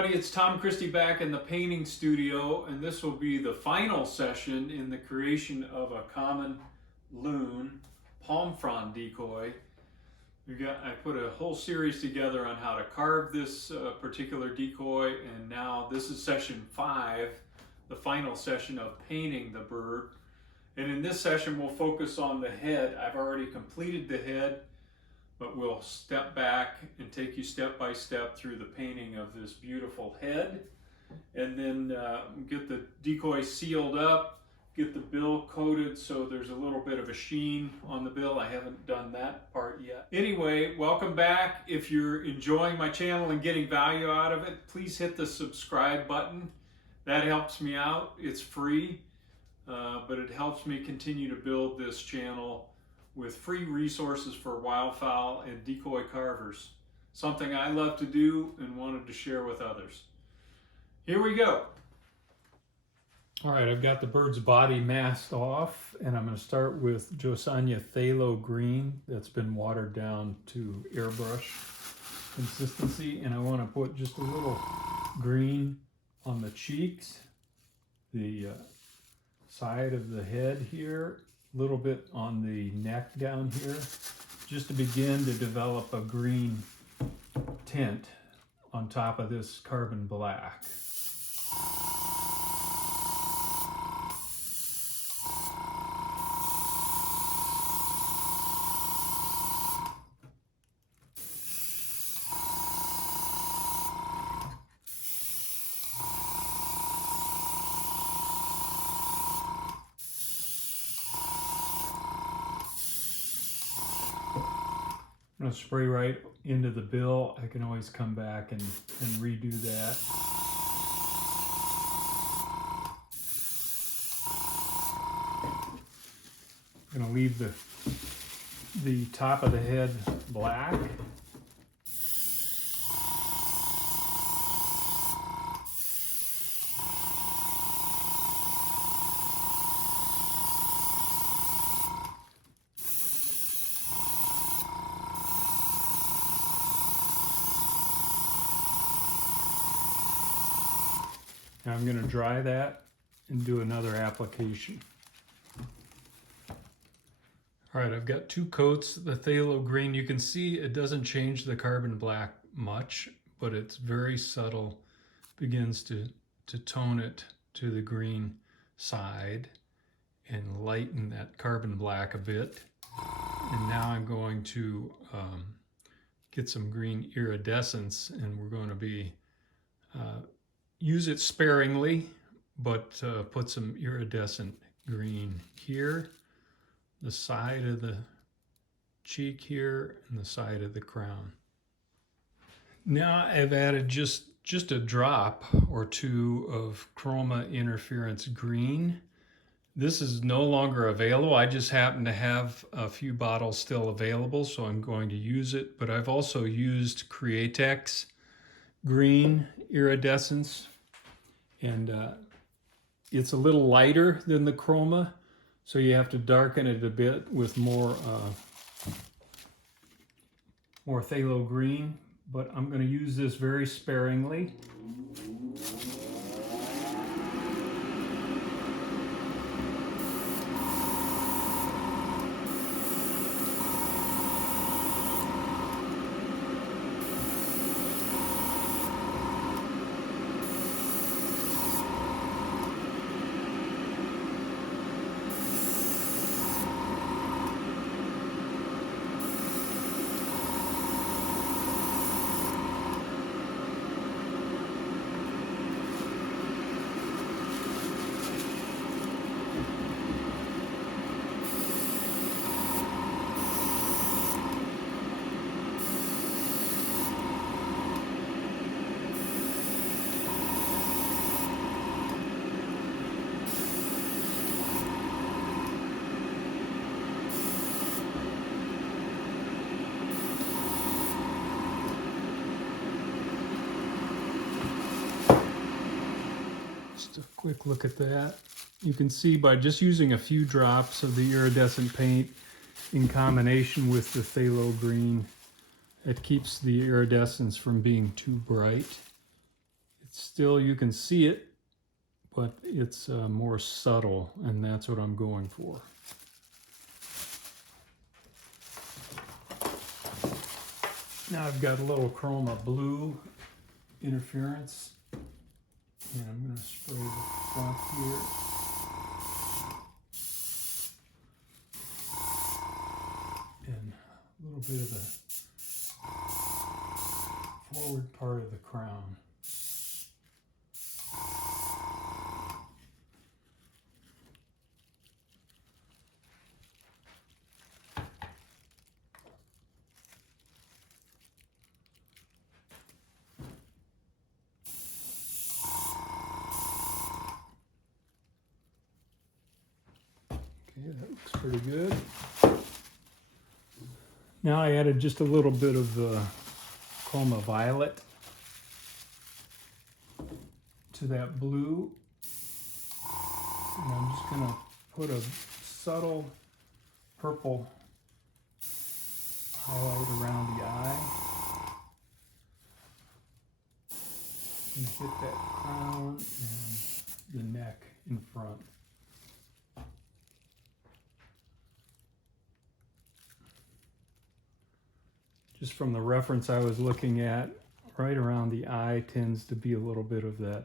everybody, it's Tom Christie back in the painting studio, and this will be the final session in the creation of a common loon, palm frond decoy. I put a whole series together on how to carve this particular decoy, and now this is session 5, the final session of painting the bird. And in this session we'll focus on the head. I've already completed the head, but we'll step back and take you step by step through the painting of this beautiful head, and then get the decoy sealed up, get the bill coated so there's a little bit of a sheen on the bill. I haven't done that part yet. Anyway, welcome back. If you're enjoying my channel and getting value out of it, please hit the subscribe button. That helps me out. It's free, but it helps me continue to build this channel with free resources for wildfowl and decoy carvers. Something I love to do and wanted to share with others. Here we go. All right, I've got the bird's body masked off, and I'm going to start with Josania Phthalo Green that's been watered down to airbrush consistency, and I want to put just a little green on the cheeks, the side of the head here, a little bit on the neck down here, just to begin to develop a green tint on top of this carbon black. I'm going to spray right into the bill. I can always come back and redo that. I'm going to leave the top of the head black. Now I'm going to dry that and do another application. All right, I've got 2 coats. The phthalo green, you can see it doesn't change the carbon black much, but it's very subtle, begins to tone it to the green side and lighten that carbon black a bit. And now I'm going to get some green iridescence, and we're going to be use it sparingly, but put some iridescent green here, the side of the cheek here, and the side of the crown. Now I've added just a drop or 2 of chroma interference green. This is no longer available. I just happen to have a few bottles still available, so I'm going to use it. But I've also used Createx green iridescence, and it's a little lighter than the chroma, so you have to darken it a bit with more phthalo green, but I'm going to use this very sparingly. Just a quick look at that. You can see by just using a few drops of the iridescent paint in combination with the phthalo green, it keeps the iridescence from being too bright. Still, you can see it, but it's more subtle, and that's what I'm going for. Now I've got a little chroma blue interference, and I'm going to spray the front here. And a little bit of the forward part of the crown. Okay, that looks pretty good. Now I added just a little bit of chroma violet to that blue. And I'm just going to put a subtle purple highlight around the eye. And hit that crown and the neck in front. Just from the reference I was looking at, right around the eye tends to be a little bit of that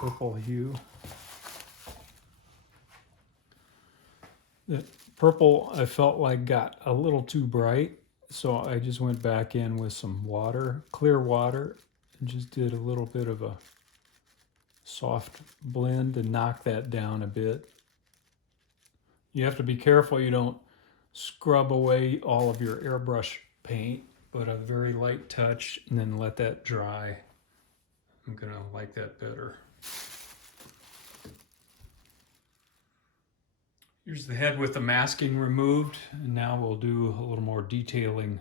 purple hue. The purple I felt like got a little too bright, so I just went back in with some water, clear water, and just did a little bit of a soft blend to knock that down a bit. You have to be careful you don't scrub away all of your airbrush paint, but a very light touch and then let that dry. I'm gonna like that better. Here's the head with the masking removed, and now we'll do a little more detailing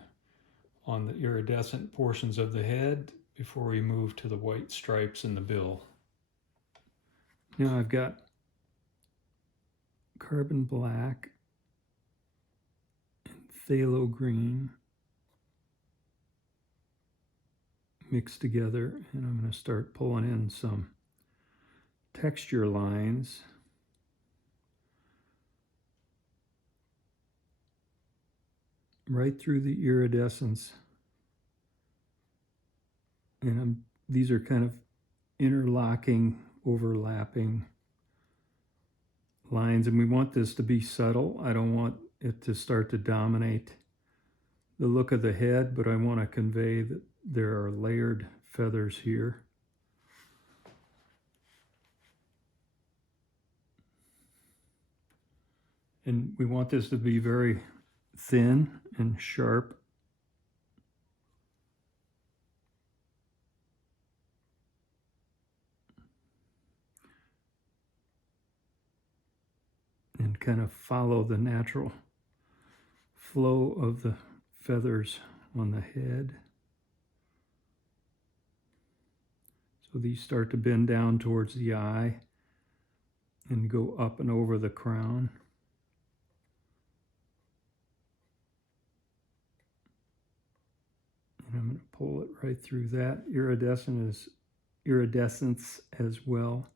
on the iridescent portions of the head before we move to the white stripes in the bill. Now I've got carbon black and phthalo green mixed together, and I'm going to start pulling in some texture lines. Right through the iridescence, and these are kind of interlocking, overlapping lines, and we want this to be subtle. I don't want it to start to dominate the look of the head, but I want to convey that there are layered feathers here. And we want this to be very thin and sharp. And kind of follow the natural flow of the feathers on the head. So these start to bend down towards the eye and go up and over the crown. And I'm going to pull it right through that iridescence as well.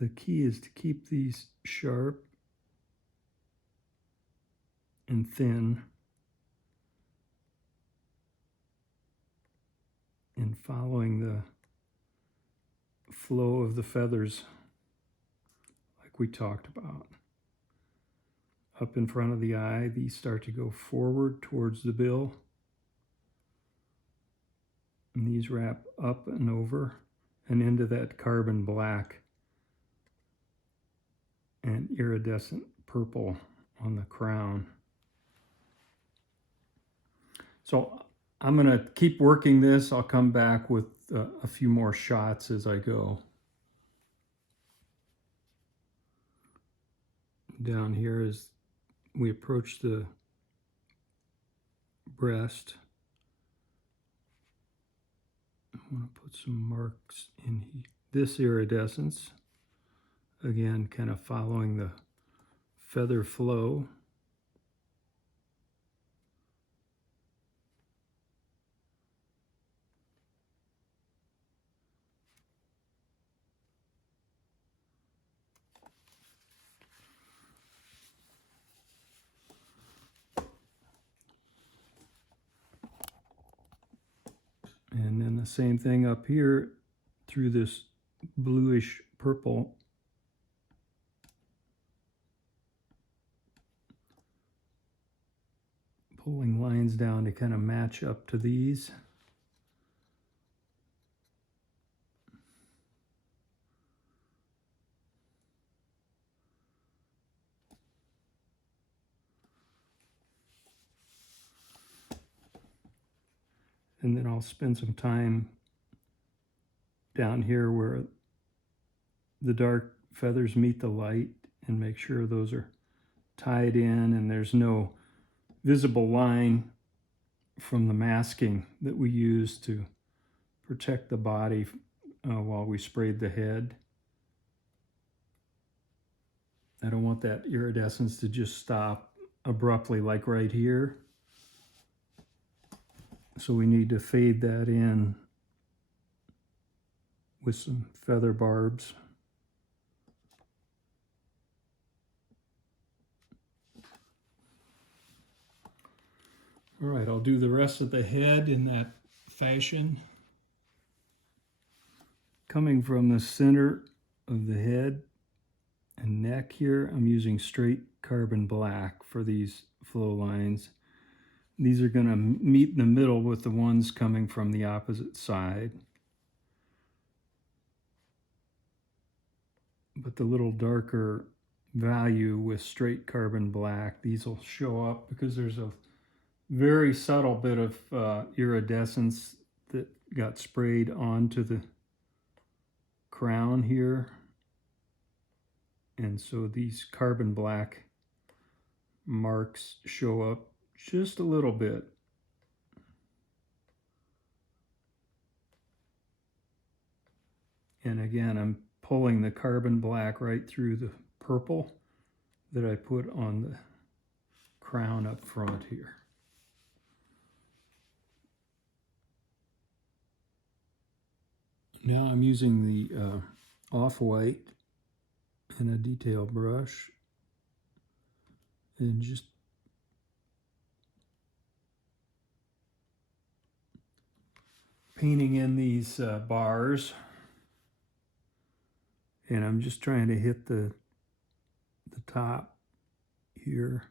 The key is to keep these sharp and thin and following the flow of the feathers like we talked about. Up in front of the eye, these start to go forward towards the bill. And these wrap up and over and into that carbon black and iridescent purple on the crown. So I'm going to keep working this. I'll come back with a few more shots as I go. Down here is we approach the breast, I want to put some marks in here. This iridescence, again, kind of following the feather flow. And then the same thing up here through this bluish purple. Pulling lines down to kind of match up to these. And then I'll spend some time down here where the dark feathers meet the light and make sure those are tied in and there's no visible line from the masking that we use to protect the body while we sprayed the head. I don't want that iridescence to just stop abruptly like right here. So we need to fade that in with some feather barbs. All right, I'll do the rest of the head in that fashion. Coming from the center of the head and neck here, I'm using straight carbon black for these flow lines. These are going to meet in the middle with the ones coming from the opposite side. But the little darker value with straight carbon black, these will show up because there's a very subtle bit of iridescence that got sprayed onto the crown here. And so these carbon black marks show up just a little bit. And again, I'm pulling the carbon black right through the purple that I put on the crown up front here. Now I'm using the off-white and a detail brush and just painting in these bars. And I'm just trying to hit the top here,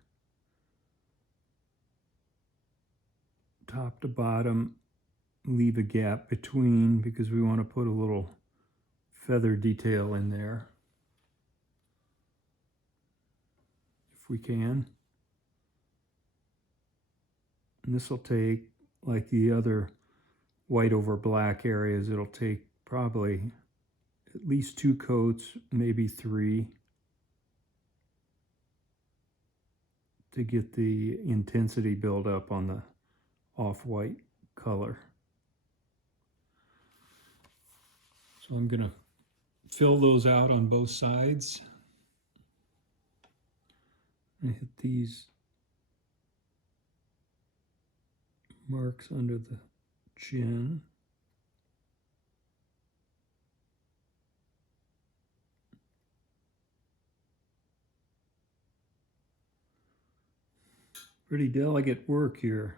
top to bottom, leave a gap between because we want to put a little feather detail in there if we can. And this will take, like the other white over black areas, it'll take probably at least 2 coats, maybe 3, to get the intensity build up on the off-white color. So I'm going to fill those out on both sides. I hit these marks under the chin. Pretty delicate work here.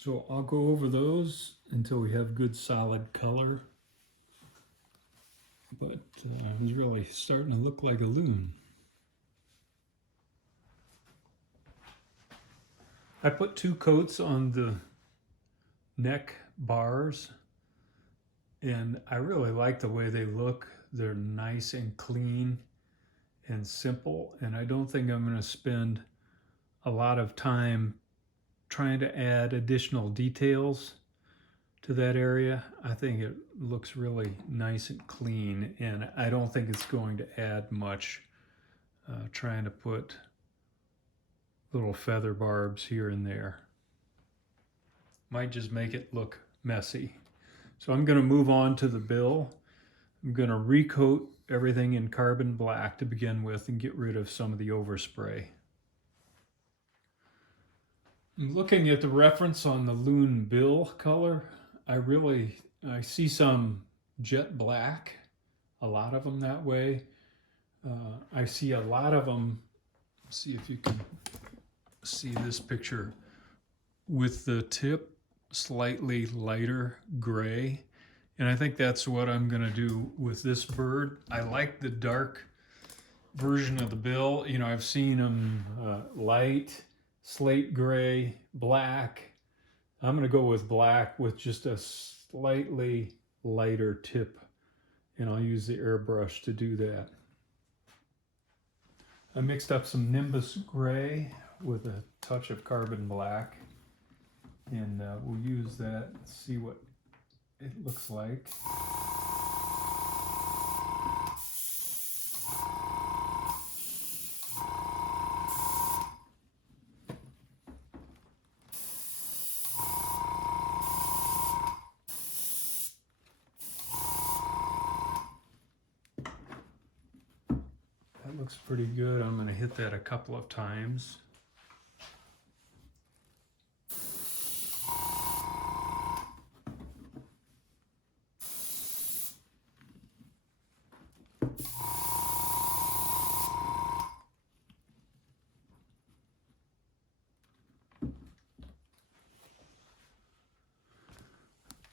So I'll go over those until we have good solid color. But it's really starting to look like a loon. I put 2 coats on the neck bars, and I really like the way they look. They're nice and clean and simple, and I don't think I'm going to spend a lot of time trying to add additional details to that area. I think it looks really nice and clean, and I don't think it's going to add much trying to put little feather barbs here and there. Might just make it look messy. So I'm going to move on to the bill. I'm going to recoat everything in carbon black to begin with and get rid of some of the overspray. I'm looking at the reference on the Loon bill color. I see some jet black, a lot of them that way. I see a lot of them, see if you can see this picture, with the tip slightly lighter gray. And I think that's what I'm gonna do with this bird. I like the dark version of the bill. You know, I've seen them light, slate gray, black. I'm gonna go with black with just a slightly lighter tip, and I'll use the airbrush to do that. I mixed up some Nimbus gray with a touch of carbon black, and we'll use that and see what it looks like. That looks pretty good. I'm going to hit that a couple of times.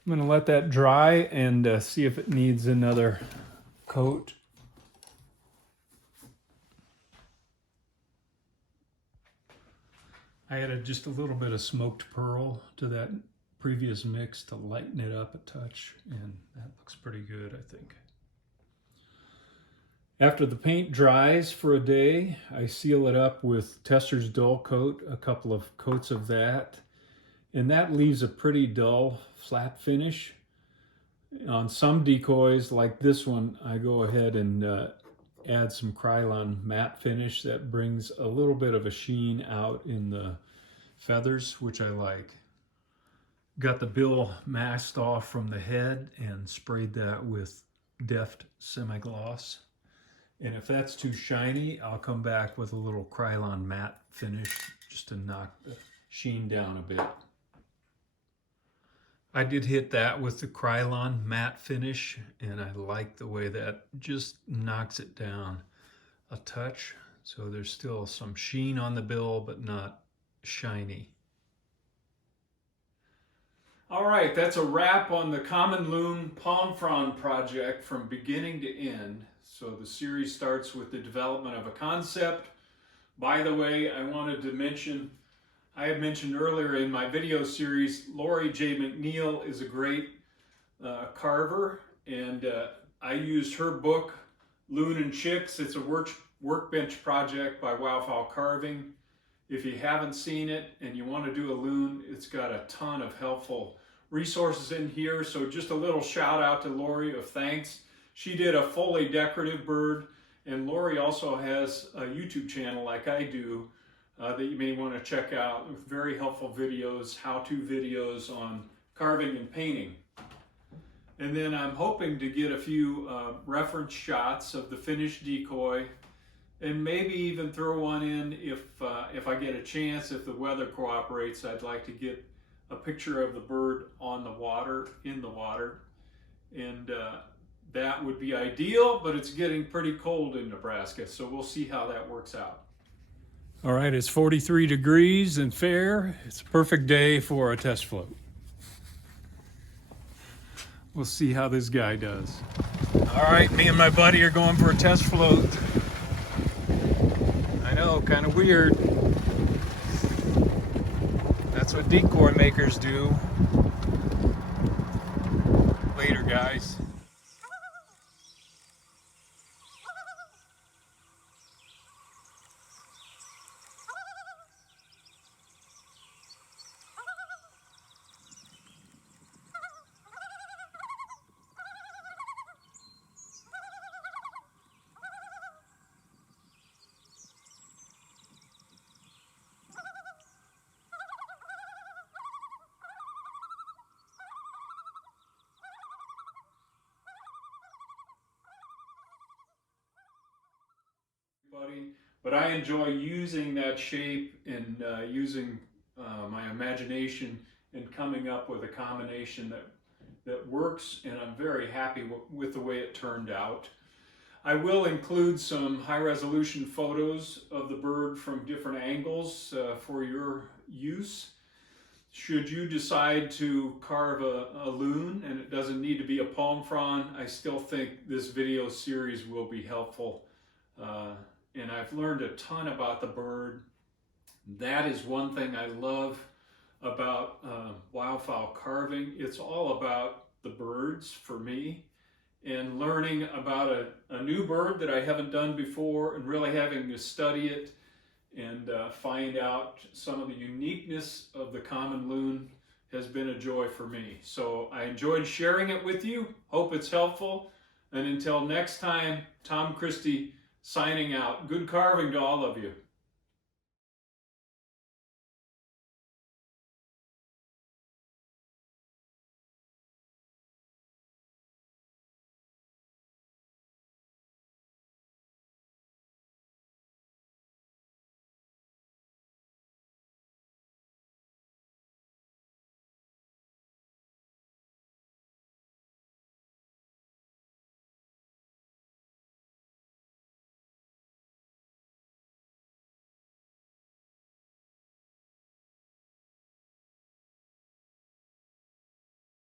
I'm going to let that dry and see if it needs another coat. I added just a little bit of smoked pearl to that previous mix to lighten it up a touch, and that looks pretty good, I think. After the paint dries for a day, I seal it up with Testor's Dull Coat, a couple of coats of that. And that leaves a pretty dull, flat finish. On some decoys, like this one, I go ahead and add some Krylon matte finish that brings a little bit of a sheen out in the feathers, which I like. Got the bill masked off from the head and sprayed that with Deft Semi-Gloss. And if that's too shiny, I'll come back with a little Krylon matte finish just to knock the sheen down a bit. I did hit that with the Krylon matte finish, and I like the way that just knocks it down a touch. So there's still some sheen on the bill, but not shiny. All right, that's a wrap on the Common Loon Palm Frond project from beginning to end. So the series starts with the development of a concept. By the way, I wanted to mention, I had mentioned earlier in my video series, Lori J. McNeil is a great carver, and I used her book, Loon and Chicks. It's a workbench project by Wildfowl Carving. If you haven't seen it and you want to do a loon, it's got a ton of helpful resources in here. So just a little shout out to Lori of thanks. She did a fully decorative bird, and Lori also has a YouTube channel like I do, that you may want to check out with very helpful videos, how-to videos on carving and painting. And then I'm hoping to get a few reference shots of the finished decoy, and maybe even throw one in if I get a chance, if the weather cooperates. I'd like to get a picture of the bird on the water, in the water, and that would be ideal, but it's getting pretty cold in Nebraska, so we'll see how that works out. All right, it's 43 degrees and fair. It's a perfect day for a test float. We'll see how this guy does. All right, me and my buddy are going for a test float. I know, kind of weird. That's what decoy makers do. Later, guys. But I enjoy using that shape and using my imagination and coming up with a combination that works, and I'm very happy with the way it turned out. I will include some high resolution photos of the bird from different angles for your use. Should you decide to carve a loon, and it doesn't need to be a palm frond, I still think this video series will be helpful. And I've learned a ton about the bird. That is one thing I love about wildfowl carving. It's all about the birds for me, and learning about a new bird that I haven't done before and really having to study it and find out some of the uniqueness of the common loon has been a joy for me. So I enjoyed sharing it with you. Hope it's helpful. And until next time, Tom Christie signing out. Good carving to all of you.